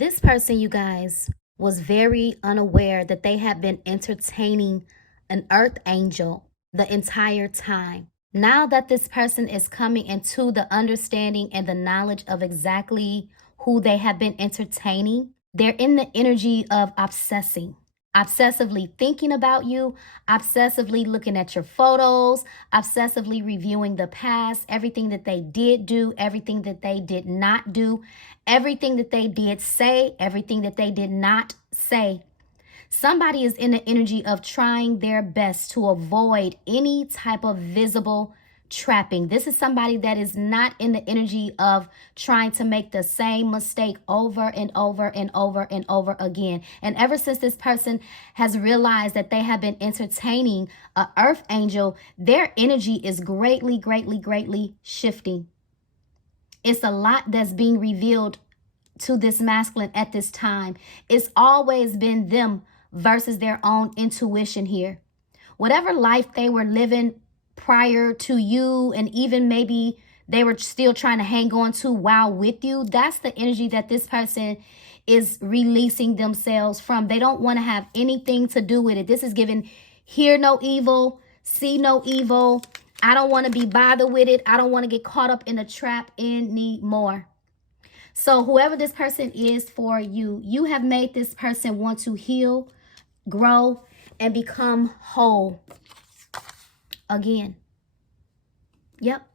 This person, you guys, was very unaware that they had been entertaining an earth angel the entire time. Now that this person is coming into the understanding and the knowledge of exactly who they have been entertaining, they're in the energy of obsessively thinking about you, obsessively looking at your photos, obsessively reviewing the past, everything that they did do, everything that they did not do, everything that they did say, everything that they did not say. Somebody is in the energy of trying their best to avoid any type of visible trapping. This is somebody that is not in the energy of trying to make the same mistake over and over and over and over again. And ever since this person has realized that they have been entertaining an earth angel, their energy is greatly shifting. It's a lot that's being revealed to this masculine at this time. It's always been them versus their own intuition here. Whatever life they were living prior to you, and even maybe they were still trying to hang on to while with you, that's the energy that this person is releasing themselves from. They don't want to have anything to do with it. This is giving hear no evil, see no evil. I don't want to be bothered with it. I don't want to get caught up in a trap anymore. So whoever this person is for you, you have made this person want to heal, grow, and become whole again. Yep.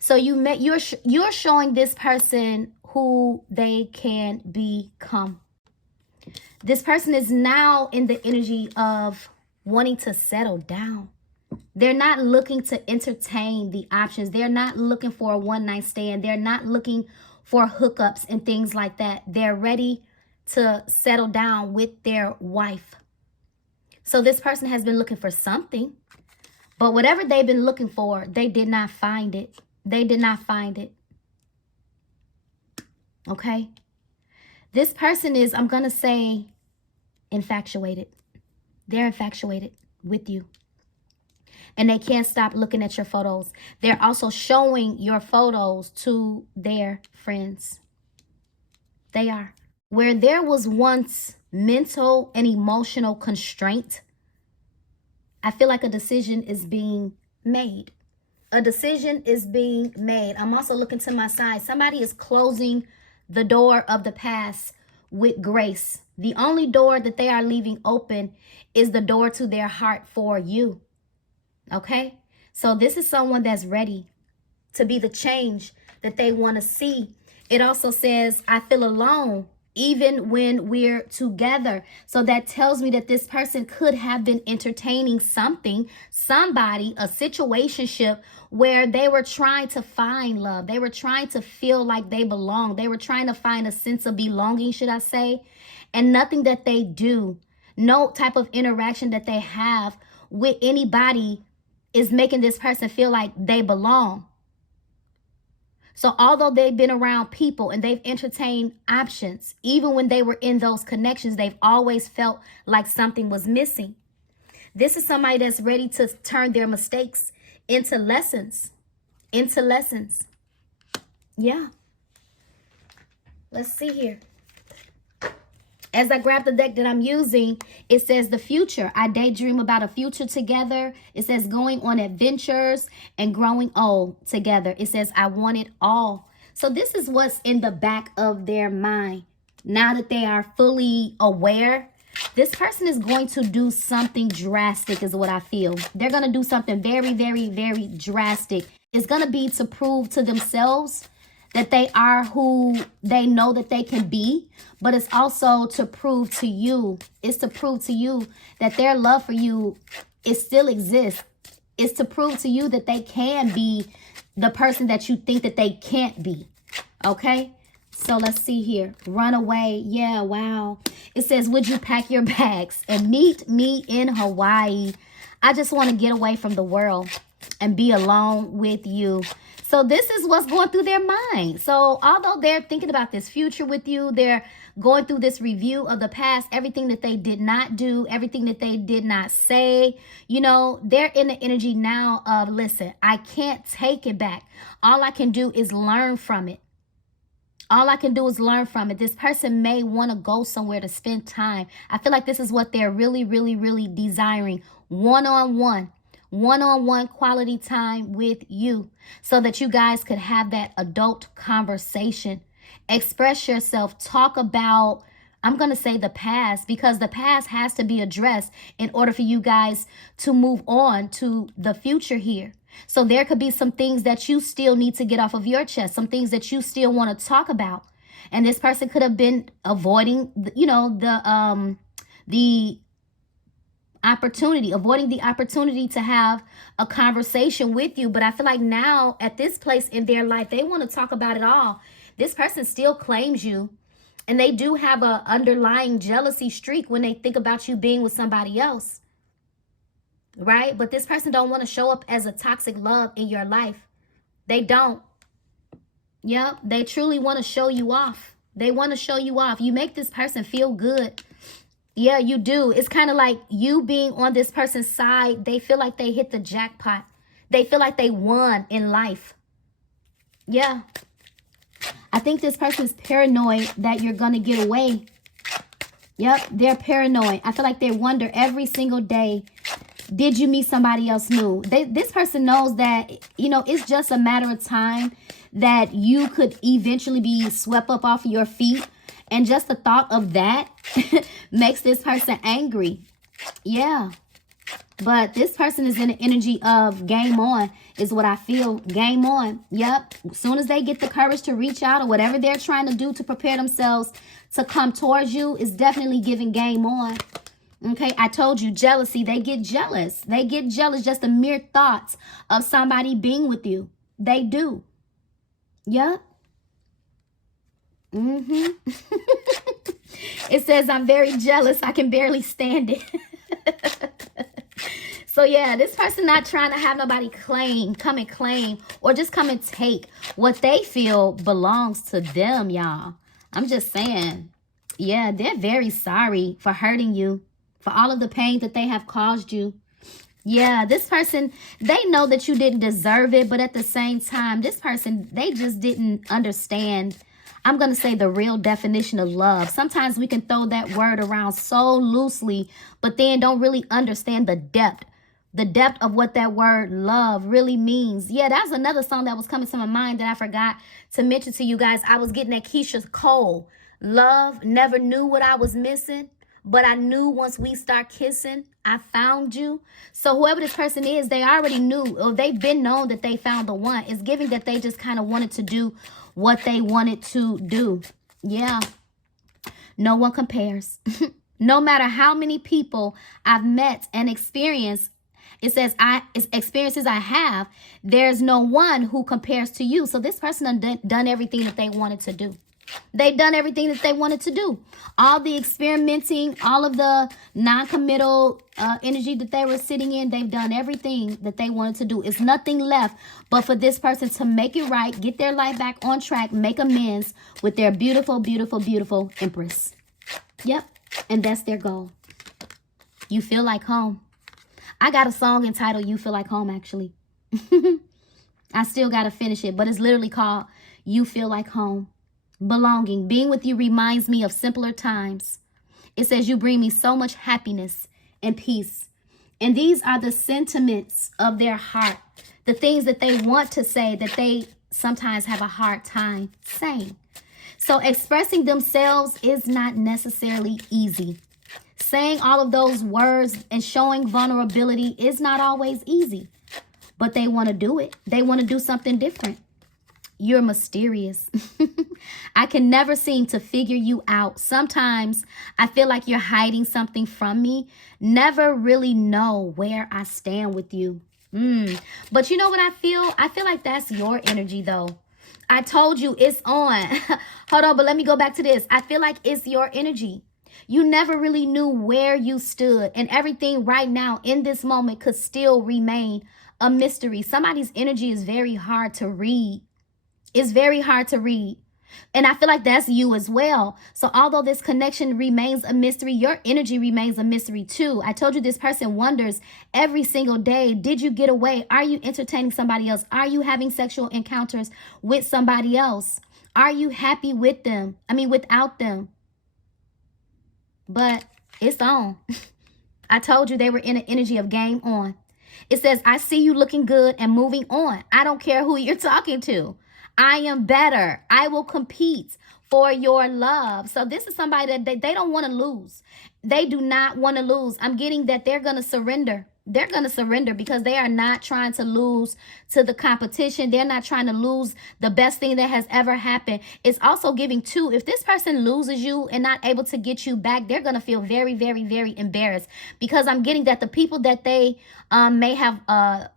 So you're showing this person who they can become. This person is now in the energy of wanting to settle down. They're not looking to entertain the options. They're not looking for a one-night stand. They're not looking for hookups and things like that. They're ready to settle down with their wife. So this person has been looking for something, but whatever they've been looking for, they did not find it. They did not find it. Okay? This person is, I'm going to say, infatuated. They're infatuated with you. And they can't stop looking at your photos. They're also showing your photos to their friends. They are. Where there was once mental and emotional constraint, I feel like a decision is being made. A decision is being made. I'm also looking to my side. Somebody is closing the door of the past with grace. The only door that they are leaving open is the door to their heart for you. Okay? So this is someone that's ready to be the change that they want to see. It also says, I feel alone even when we're together. So that tells me that this person could have been entertaining something, somebody, a situationship where they were trying to find love. They were trying to feel like they belong. They were trying to find a sense of belonging, should I say? And nothing that they do, no type of interaction that they have with anybody is making this person feel like they belong. So although they've been around people and they've entertained options, even when they were in those connections, they've always felt like something was missing. This is somebody that's ready to turn their mistakes into lessons. Yeah. Let's see here. As I grab the deck that I'm using, it says the future. I daydream about a future together. It says going on adventures and growing old together. It says I want it all. So this is what's in the back of their mind. Now that they are fully aware, this person is going to do something drastic is what I feel. They're going to do something very drastic. It's going to be to prove to themselves that they are who they know that they can be, but it's also to prove to you, it's to prove to you that their love for you, it still exists. It's to prove to you that they can be the person that you think that they can't be, okay? So let's see here. Run away. Yeah, wow. It says, would you pack your bags and meet me in Hawaii? I just want to get away from the world and be alone with you. So this is what's going through their mind. So although they're thinking about this future with you, they're going through this review of the past, everything that they did not do, everything that they did not say, you know, they're in the energy now of, listen, I can't take it back. All I can do is learn from it. All I can do is learn from it. This person may want to go somewhere to spend time. I feel like this is what they're really, really, really desiring. One-on-one quality time with you so that you guys could have that adult conversation. Express yourself. Talk about, I'm going to say the past, because the past has to be addressed in order for you guys to move on to the future here. So there could be some things that you still need to get off of your chest, some things that you still want to talk about. And this person could have been avoiding, avoiding the opportunity to have a conversation with you. But I feel like now at this place in their life, they want to talk about it all. This person still claims you, and they do have a underlying jealousy streak when they think about you being with somebody else, right? But this person don't want to show up as a toxic love in your life. They don't. Yep, they truly want to show you off. They want to show you off. You make this person feel good. Yeah, you do. It's kind of like you being on this person's side. They feel like they hit the jackpot. They feel like they won in life. Yeah. I think this person's paranoid that you're going to get away. Yep, they're paranoid. I feel like they wonder every single day, did you meet somebody else new? This person knows that, it's just a matter of time that you could eventually be swept up off your feet. And just the thought of that makes this person angry. Yeah. But this person is in the energy of game on, is what I feel. Game on. Yep. As soon as they get the courage to reach out or whatever they're trying to do to prepare themselves to come towards you, is definitely giving game on. Okay, I told you, jealousy. They get jealous. They get jealous just the mere thoughts of somebody being with you. They do. Yep. It says, I'm very jealous. I can barely stand it. So yeah, this person not trying to have nobody come and claim, or just come and take what they feel belongs to them, y'all. I'm just saying. Yeah, they're very sorry for hurting you, for all of the pain that they have caused you. Yeah, this person, they know that you didn't deserve it, but at the same time, this person, they just didn't understand, I'm going to say, the real definition of love. Sometimes we can throw that word around so loosely, but then don't really understand the depth of what that word love really means. Yeah, that's another song that was coming to my mind that I forgot to mention to you guys. I was getting at Keisha Cole. Love, never knew what I was missing, but I knew once we start kissing, I found you. So whoever this person is, they already knew, or they've been known that they found the one. It's giving that they just kind of wanted to do what they wanted to do. Yeah. No one compares. No matter how many people I've met and experienced, it says experiences I have, there's no one who compares to you. So this person done everything that they wanted to do. They've done everything that they wanted to do. All the experimenting, all of the non-committal energy that they were sitting in, they've done everything that they wanted to do. It's nothing left but for this person to make it right, get their life back on track, make amends with their beautiful, beautiful, beautiful Empress. Yep, and that's their goal. You feel like home. I got a song entitled You Feel Like Home, actually. I still got to finish it, but it's literally called You Feel Like Home. Belonging. Being with you reminds me of simpler times. It says you bring me so much happiness and peace. And these are the sentiments of their heart. The things that they want to say that they sometimes have a hard time saying. So expressing themselves is not necessarily easy. Saying all of those words and showing vulnerability is not always easy. But they want to do it. They want to do something different. You're mysterious. I can never seem to figure you out. Sometimes I feel like you're hiding something from me. Never really know where I stand with you. But you know what I feel? I feel like that's your energy, though. I told you it's on. Hold on, but let me go back to this. I feel like it's your energy. You never really knew where you stood, and everything right now in this moment could still remain a mystery. Somebody's energy is very hard to read. It's very hard to read. And I feel like that's you as well. So although this connection remains a mystery, your energy remains a mystery too. I told you this person wonders every single day, did you get away? Are you entertaining somebody else? Are you having sexual encounters with somebody else? Are you happy with them? I mean, without them? But it's on. I told you they were in an energy of game on. It says, I see you looking good and moving on. I don't care who you're talking to. I am better. I will compete for your love. So this is somebody that they don't want to lose. They do not want to lose. I'm getting that they're going to surrender. They're going to surrender because they are not trying to lose to the competition. They're not trying to lose the best thing that has ever happened. It's also giving too, if this person loses you and not able to get you back, they're going to feel very, very, very embarrassed, because I'm getting that the people that they may have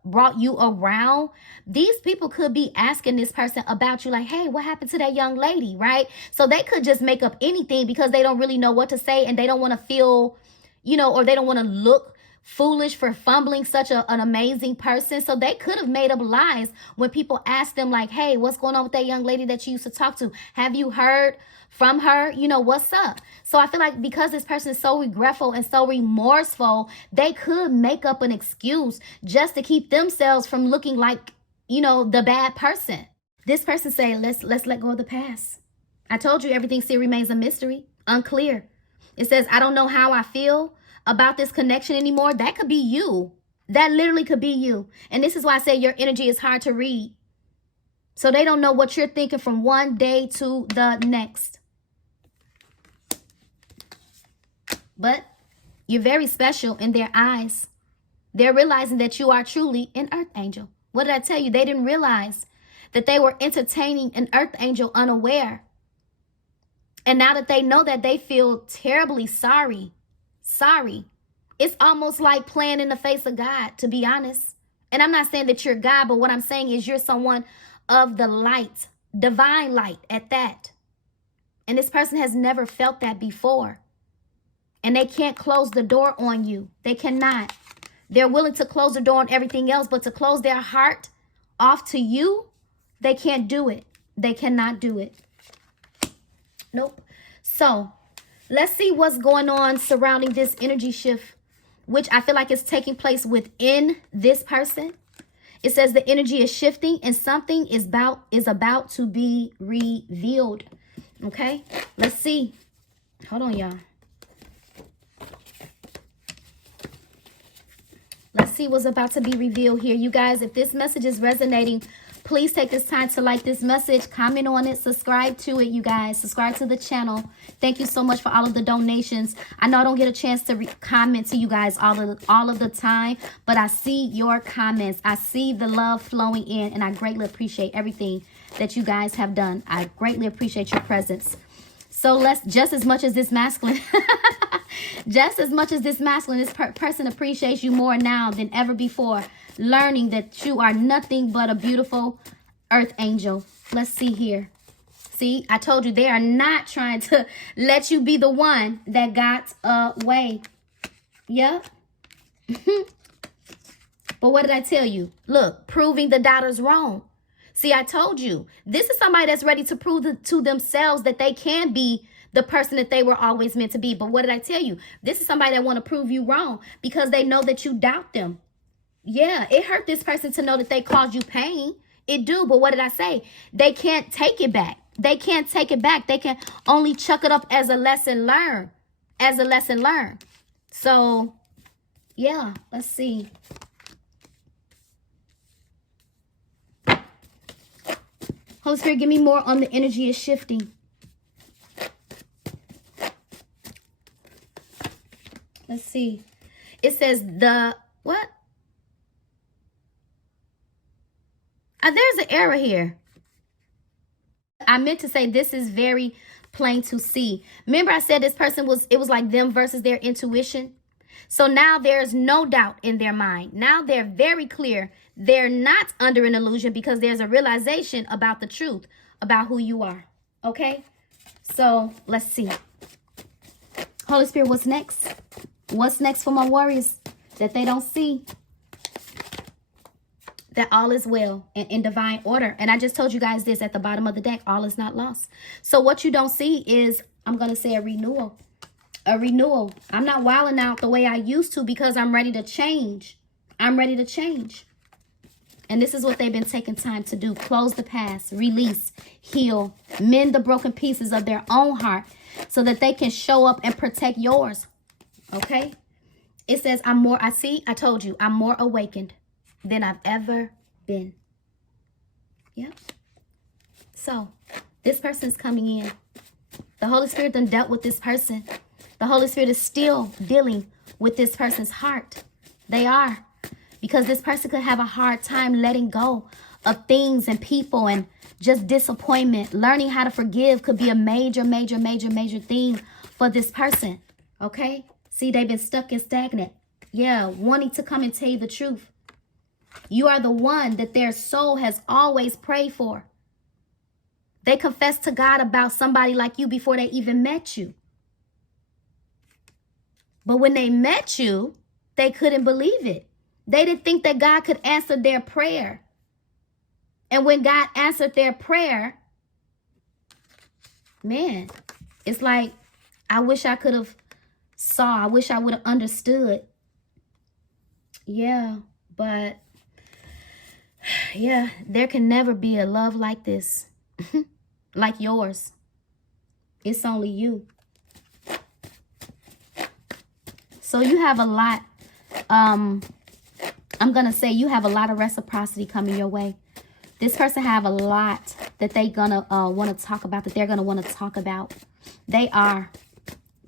brought you around, these people could be asking this person about you, like, hey, what happened to that young lady, right? So they could just make up anything because they don't really know what to say, and they don't want to feel, you know, or they don't want to look foolish for fumbling such an amazing person. So they could have made up lies when people ask them, like, hey, what's going on with that young lady that you used to talk to? Have you heard from her? You know, what's up? So I feel like because this person is so regretful and so remorseful, they could make up an excuse just to keep themselves from looking like, you know, the bad person. This person say, let's let go of the past. I told you everything still remains a mystery, unclear. It says, I don't know how I feel about this connection anymore. That could be you. That literally could be you. And this is why I say your energy is hard to read. So they don't know what you're thinking from one day to the next. But you're very special in their eyes. They're realizing that you are truly an Earth Angel. What did I tell you? They didn't realize that they were entertaining an Earth Angel unaware. And now that they know that, they feel terribly sorry. Sorry. It's almost like playing in the face of God, to be honest. And I'm not saying that you're God, but what I'm saying is you're someone of the light, divine light at that. And this person has never felt that before. And they can't close the door on you. They cannot. They're willing to close the door on everything else, but to close their heart off to you, they can't do it. They cannot do it. Nope. So let's see what's going on surrounding this energy shift, which I feel like is taking place within this person. It says the energy is shifting and something is about to be revealed. Okay, let's see. Hold on, y'all. Let's see what's about to be revealed here. You guys, if this message is resonating, please take this time to like this message, comment on it, subscribe to it, you guys. Subscribe to the channel. Thank you so much for all of the donations. I know I don't get a chance to comment to you guys all of the time, but I see your comments. I see the love flowing in, and I greatly appreciate everything that you guys have done. I greatly appreciate your presence. So let's, just as much as this masculine, this person appreciates you more now than ever before, learning that you are nothing but a beautiful Earth Angel. Let's see here. See, I told you they are not trying to let you be the one that got away. Yep. But what did I tell you? Look, proving the doubters wrong. See, I told you, this is somebody that's ready to prove to themselves that they can be the person that they were always meant to be. But what did I tell you? This is somebody that want to prove you wrong because they know that you doubt them. Yeah, it hurt this person to know that they caused you pain. It do, but what did I say? They can't take it back. They can't take it back. They can only chuck it up as a lesson learned. As a lesson learned. So, yeah, let's see. Holy Spirit, give me more on the energy is shifting. Let's see. It says the, what? There's an error here. I meant to say this is very plain to see. Remember I said this person it was like them versus their intuition. So now there's no doubt in their mind. Now they're very clear. They're not under an illusion because there's a realization about the truth, about who you are. Okay? So let's see. Holy Spirit, what's next? What's next for my warriors that they don't see? That all is well and in divine order. And I just told you guys this at the bottom of the deck. All is not lost. So what you don't see is, I'm going to say, a renewal. A renewal. I'm not wilding out the way I used to because I'm ready to change. I'm ready to change. And this is what they've been taking time to do. Close the past, release, heal, mend the broken pieces of their own heart so that they can show up and protect yours. Okay? It says, I told you, I'm more awakened than I've ever been. Yep. So, this person's coming in. The Holy Spirit done dealt with this person. The Holy Spirit is still dealing with this person's heart. They are. Because this person could have a hard time letting go of things and people and just disappointment. Learning how to forgive could be a major thing for this person. Okay? See, they've been stuck and stagnant. Yeah, wanting to come and tell you the truth. You are the one that their soul has always prayed for. They confessed to God about somebody like you before they even met you. But when they met you, they couldn't believe it. They didn't think that God could answer their prayer. And when God answered their prayer, man, it's like, I wish I could have saw. I wish I would have understood. Yeah, but yeah, there can never be a love like this. Like yours. It's only you. So you have a lot. I'm going to say you have a lot of reciprocity coming your way. This person have a lot that they going to want to talk about, that they're going to want to talk about. They are.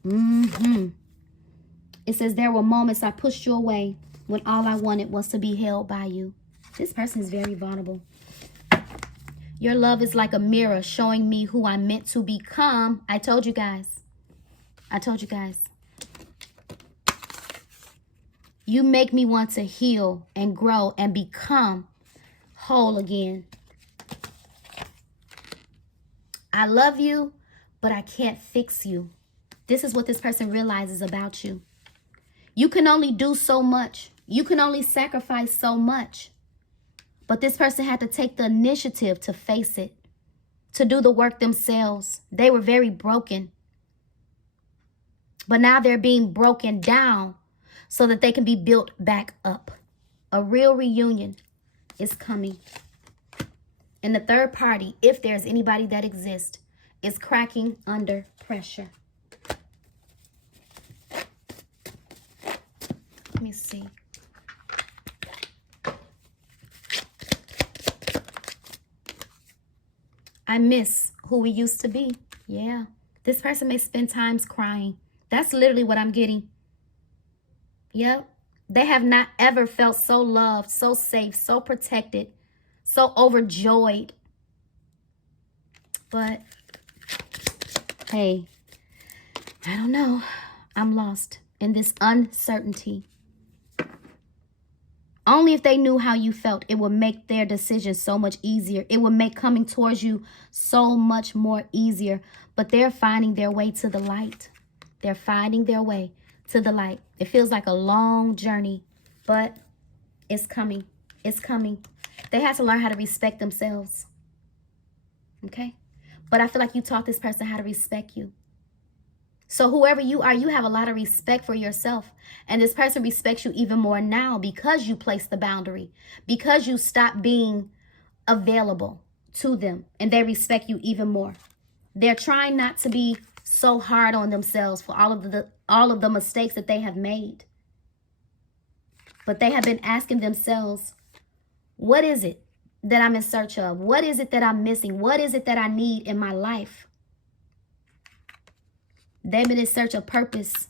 It says, there were moments I pushed you away when all I wanted was to be held by you. This person is very vulnerable. Your love is like a mirror showing me who I'm meant to become. I told you guys. You make me want to heal and grow and become whole again. I love you, but I can't fix you. This is what this person realizes about you. You can only do so much. You can only sacrifice so much. But this person had to take the initiative to face it, to do the work themselves. They were very broken. But now they're being broken down so that they can be built back up. A real reunion is coming. And the third party, if there's anybody that exists, is cracking under pressure. Let me see. I miss who we used to be. Yeah. This person may spend times crying. That's literally what I'm getting. Yep. They have not ever felt so loved, so safe, so protected, so overjoyed. But, hey, I don't know. I'm lost in this uncertainty. Only if they knew how you felt, it would make their decision so much easier. It would make coming towards you so much more easier. But they're finding their way to the light. They're finding their way to the light. It feels like a long journey, but it's coming. It's coming. They have to learn how to respect themselves. Okay? But I feel like you taught this person how to respect you. So whoever you are, you have a lot of respect for yourself. And this person respects you even more now because you placed the boundary. Because you stopped being available to them. And they respect you even more. They're trying not to be so hard on themselves for all of the mistakes that they have made. But they have been asking themselves, what is it that I'm in search of? What is it that I'm missing? What is it that I need in my life? They've been in search of purpose.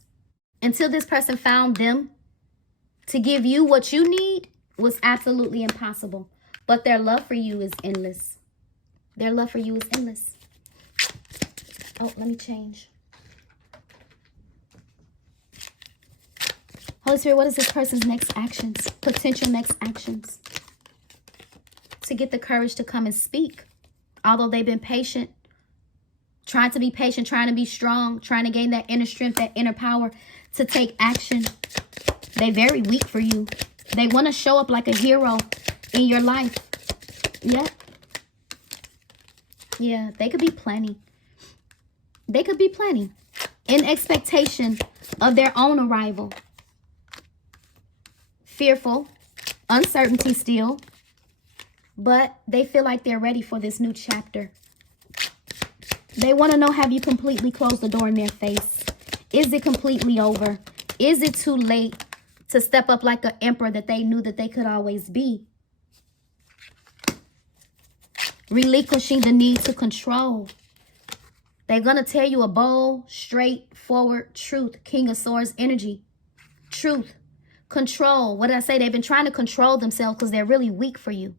Until this person found them, to give you what you need was absolutely impossible. But their love for you is endless. Their love for you is endless. Oh, let me change. Holy Spirit, what is this person's next actions? Potential next actions. To get the courage to come and speak. Although they've been patient. Trying to be patient, trying to be strong, trying to gain that inner strength, that inner power to take action. They're very weak for you. They want to show up like a hero in your life. Yeah. Yeah, they could be planning. They could be planning in expectation of their own arrival. Fearful, uncertainty still. but they feel like they're ready for this new chapter. They want to know, have you completely closed the door in their face? Is it completely over? Is it too late to step up like an emperor that they knew that they could always be? Relinquishing the need to control. They're going to tell you a bold, straightforward truth. King of Swords energy. Truth. Control. What did I say? They've been trying to control themselves because they're really weak for you.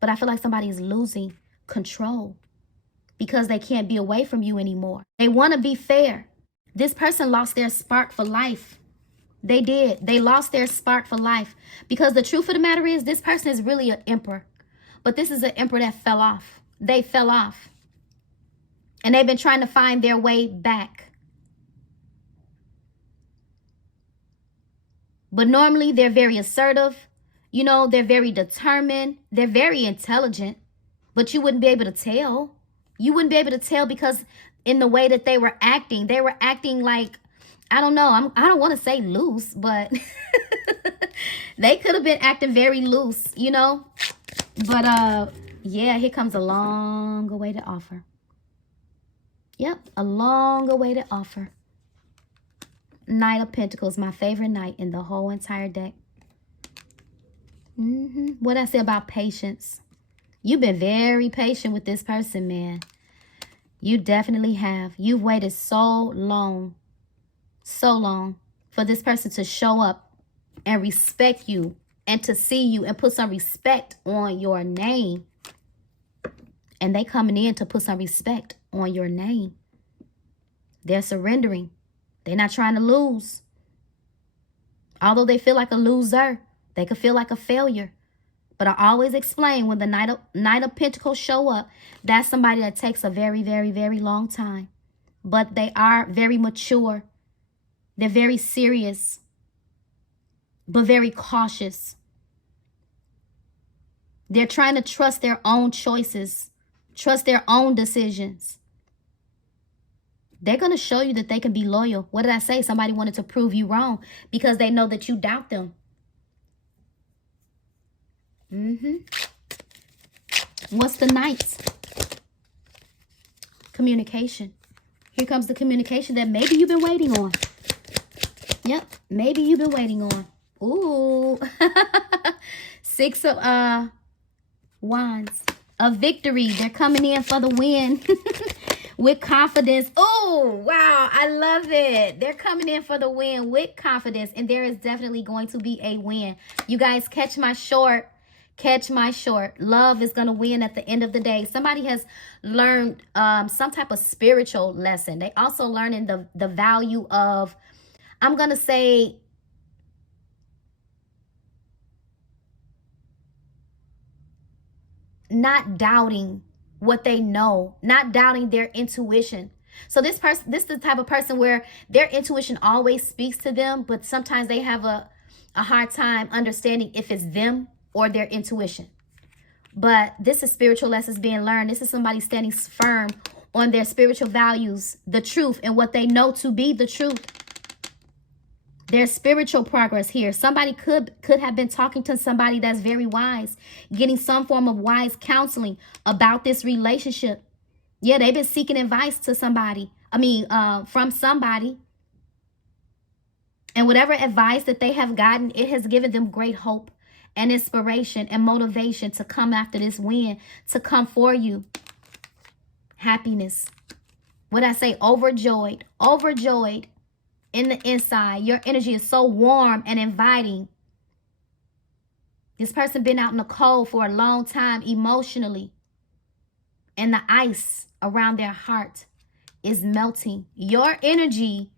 But I feel like somebody is losing control because they can't be away from you anymore. They want to be fair. This person lost their spark for life. They did. They lost their spark for life. Because the truth of the matter is, this person is really an emperor. But this is an emperor that fell off. They fell off. And they've been trying to find their way back. But normally they're very assertive. You know, they're very determined. They're very intelligent. But you wouldn't be able to tell. You wouldn't be able to tell because in the way that they were acting like, I don't know. I don't want to say loose, but they could have been acting very loose, you know. But yeah, here comes a long awaited offer. Yep, a long awaited offer. Knight of Pentacles, my favorite knight in the whole entire deck. What I say about patience? You've been very patient with this person, man. You definitely have. You've waited so long for this person to show up and respect you and to see you and put some respect on your name. And they coming in to put some respect on your name. They're surrendering. They're not trying to lose. Although they feel like a loser, they could feel like a failure. But I always explain, when the Knight of Pentacles show up, that's somebody that takes a very, very, very long time. But they are very mature. They're very serious, but very cautious. They're trying to trust their own choices, trust their own decisions. They're going to show you that they can be loyal. What did I say? Somebody wanted to prove you wrong because they know that you doubt them. What's the Knights? Communication. Here comes the communication that maybe you've been waiting on. Yep, maybe you've been waiting on. Ooh. Six of Wands. A victory. They're coming in for the win. With confidence. Oh, wow. I love it. They're coming in for the win with confidence. And there is definitely going to be a win. You guys, catch my short. Catch my short. Love is going to win at the end of the day. Somebody has learned some type of spiritual lesson. They also learning the value of, I'm going to say, not doubting what they know, not doubting their intuition. So this is the type of person where their intuition always speaks to them, but sometimes they have a hard time understanding if it's them or their intuition. But this is spiritual lessons being learned. This is somebody standing firm on their spiritual values, the truth, and what they know to be the truth. There's spiritual progress here. Somebody could have been talking to somebody that's very wise, getting some form of wise counseling about this relationship. Yeah, they've been seeking advice to somebody. From somebody. And whatever advice that they have gotten, it has given them great hope and inspiration and motivation to come after this win, to come for you. Happiness. What I say? Overjoyed. Overjoyed. In the inside, your energy is so warm and inviting. This person been out in the cold for a long time emotionally. And the ice around their heart is melting. Your energy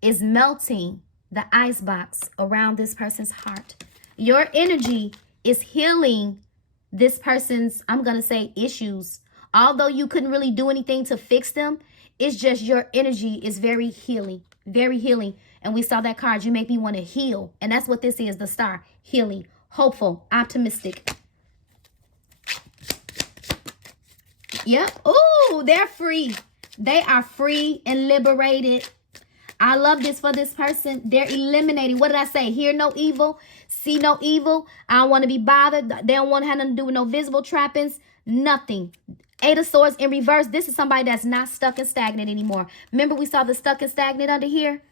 is melting the ice box around this person's heart. Your energy is healing this person's, I'm going to say, issues. Although you couldn't really do anything to fix them, it's just your energy is very healing. Very healing. And we saw that card. You make me want to heal. And that's what this is. The star. Healing. Hopeful. Optimistic. Yep. Oh, they're free. They are free and liberated. I love this for this person. They're eliminating. What did I say? Hear no evil, see no evil. I don't want to be bothered. They don't want to have nothing to do with no visible trappings. Nothing. Eight of Swords in reverse. This is somebody that's not stuck and stagnant anymore. Remember we saw the stuck and stagnant under here?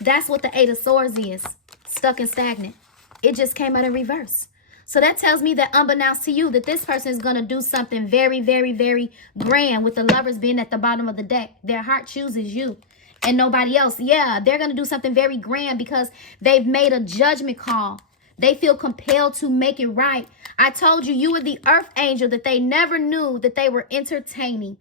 That's what the Eight of Swords is. Stuck and stagnant. It just came out in reverse. So that tells me that unbeknownst to you that this person is going to do something very, very, very grand with the Lovers being at the bottom of the deck. Their heart chooses you and nobody else. Yeah, they're going to do something very grand because they've made a judgment call. They feel compelled to make it right. I told you, you were the Earth Angel that they never knew that they were entertaining.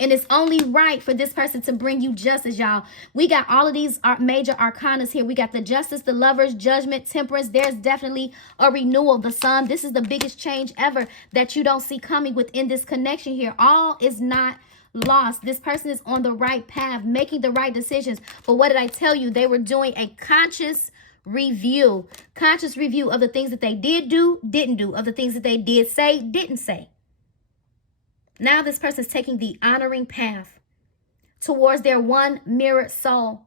And it's only right for this person to bring you justice, y'all. We got all of these major arcanas here. We got the Justice, the Lovers, Judgment, Temperance. There's definitely a renewal. The Sun. This is the biggest change ever that you don't see coming within this connection here. All is not lost. This person is on the right path, making the right decisions. But what did I tell you? They were doing a conscious review of the things that they did do, didn't do, of the things that they did say, didn't say. Now this person is taking the honoring path towards their one mirrored soul,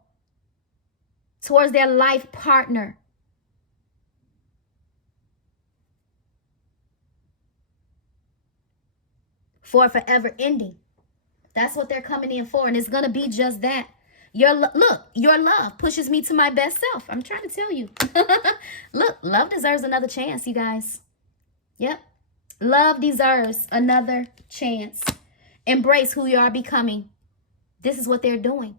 towards their life partner. For a forever ending. That's what they're coming in for. And it's going to be just that. Your love pushes me to my best self. I'm trying to tell you. Look, love deserves another chance, you guys. Yep. Love deserves another chance. Embrace who you are becoming. This is what they're doing.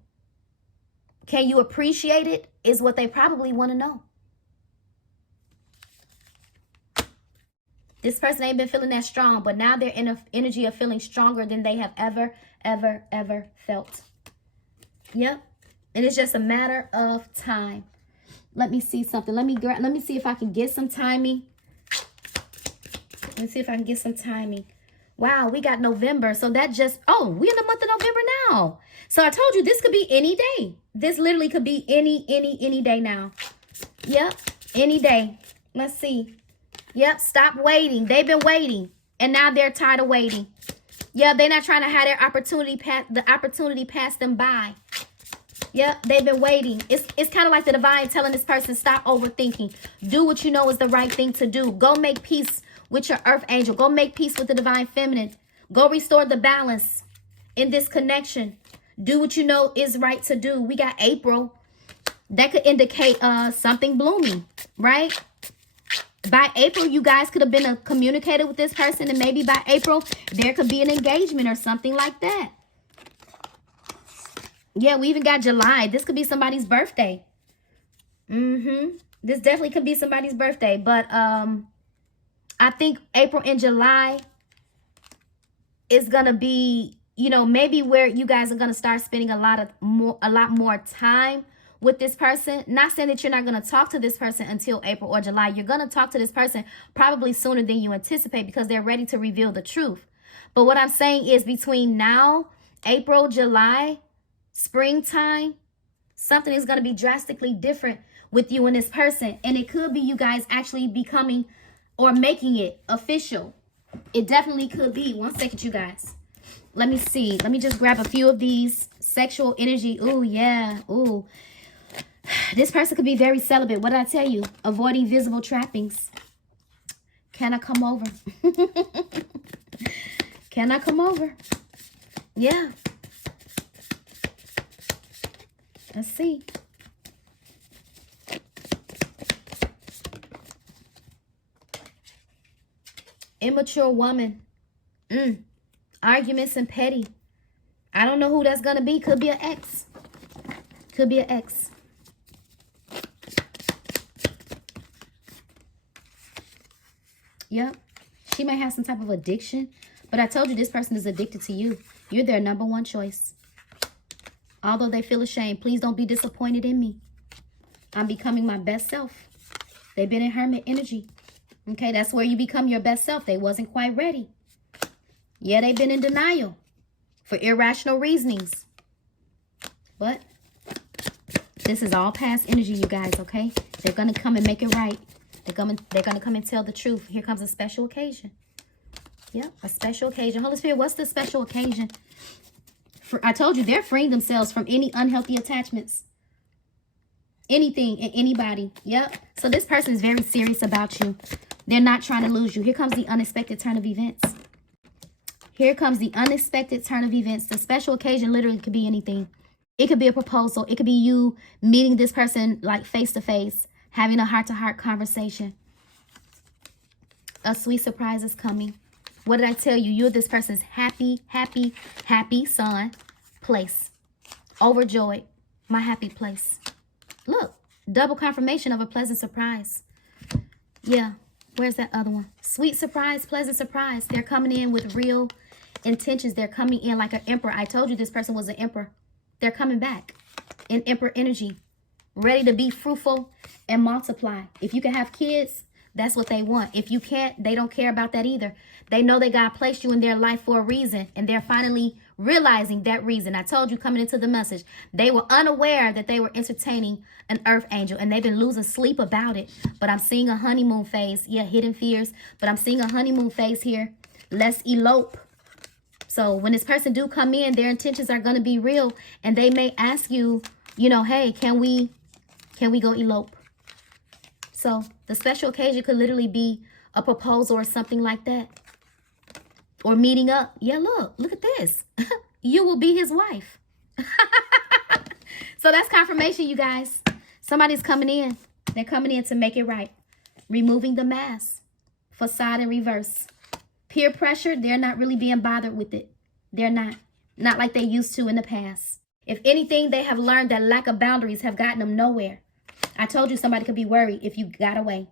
Can you appreciate it? Is what they probably want to know. This person ain't been feeling that strong, but now they're in an energy of feeling stronger than they have ever felt. Yep. And it's just a matter of time. Let me see something. Let me see if I can get some timing. Let's see if I can get some timing. Wow, we got November. So that just, oh, we're in the month of November now. So I told you this could be any day. This literally could be any day now. Yep, any day. Let's see. Yep, stop waiting. They've been waiting. And now they're tired of waiting. Yeah, they're not trying to have their opportunity pass them by. Yep, they've been waiting. It's kind of like the divine telling this person, stop overthinking. Do what you know is the right thing to do. Go make peace with your Earth Angel. Go make peace with the Divine Feminine. Go restore the balance in this connection. Do what you know is right to do. We got April. That could indicate something blooming, right? By April, you guys could have been communicated with this person. And maybe by April, there could be an engagement or something like that. Yeah, we even got July. This could be somebody's birthday. This definitely could be somebody's birthday. But I think April and July is going to be, you know, maybe where you guys are going to start spending a lot more time with this person. Not saying that you're not going to talk to this person until April or July. You're going to talk to this person probably sooner than you anticipate because they're ready to reveal the truth. But what I'm saying is between now, April, July, springtime, something is going to be drastically different with you and this person. And it could be you guys actually becoming or making it official. It definitely could be. One second, you guys. Let me see. Let me just grab a few of these. Sexual energy. Ooh, yeah. Ooh. This person could be very celibate. What did I tell you? Avoiding visible trappings. Can I come over? Can I come over? Yeah. Let's see. Immature woman. Arguments and petty. I don't know who that's going to be. Could be an ex. Could be an ex. Yep. She may have some type of addiction. But I told you this person is addicted to you. You're their number one choice. Although they feel ashamed, please don't be disappointed in me. I'm becoming my best self. They've been in hermit energy. Okay, that's where you become your best self. They wasn't quite ready. Yeah, they've been in denial for irrational reasonings. But this is all past energy, you guys, okay? They're going to come and make it right. They're going to come and tell the truth. Here comes a special occasion. Yep, a special occasion. Holy Spirit, what's the special occasion I told you, they're freeing themselves from any unhealthy attachments. Anything and anybody. Yep. So this person is very serious about you. They're not trying to lose you. Here comes the unexpected turn of events. Here comes the unexpected turn of events. The special occasion literally could be anything. It could be a proposal. It could be you meeting this person like face to face, having a heart-to-heart conversation. A sweet surprise is coming. What did I tell you? You're this person's happy, happy, happy son place. Overjoyed. My happy place. Look, double confirmation of a pleasant surprise. Yeah, where's that other one? Sweet surprise, pleasant surprise. They're coming in with real intentions. They're coming in like an emperor. I told you this person was an emperor. They're coming back in emperor energy, ready to be fruitful and multiply. If you can have kids, that's what they want. If you can't, they don't care about that either. They know that God placed you in their life for a reason, and they're finally realizing that reason. I told you coming into the message, they were unaware that they were entertaining an earth angel, and they've been losing sleep about it. But I'm seeing a honeymoon phase. Yeah, hidden fears. But I'm seeing a honeymoon phase here. Let's elope. So when this person do come in, their intentions are going to be real, and they may ask you, you know, hey, can we go elope? So the special occasion could literally be a proposal or something like that. Or meeting up. Yeah, look at this. You will be his wife. So that's confirmation, you guys. Somebody's coming in. They're coming in to make it right. Removing the mask. Facade in reverse. Peer pressure, they're not really being bothered with it. They're not. Not like they used to in the past. If anything, they have learned that lack of boundaries have gotten them nowhere. I told you somebody could be worried if you got away.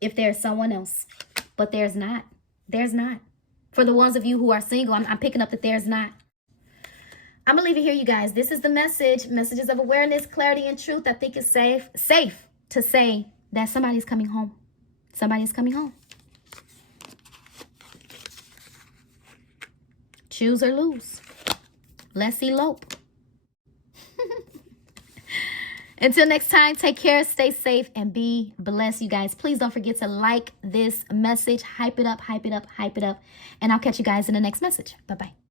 If there's someone else. But there's not. There's not. For the ones of you who are single, I'm picking up that there's not. I'm going to leave it here, you guys. This is the message. Messages of awareness, clarity, and truth. I think it's safe to say that somebody's coming home. Somebody's coming home. Choose or lose. Let's elope. Until next time, take care, stay safe, and be blessed, you guys. Please don't forget to like this message. Hype it up, hype it up, hype it up. And I'll catch you guys in the next message. Bye-bye.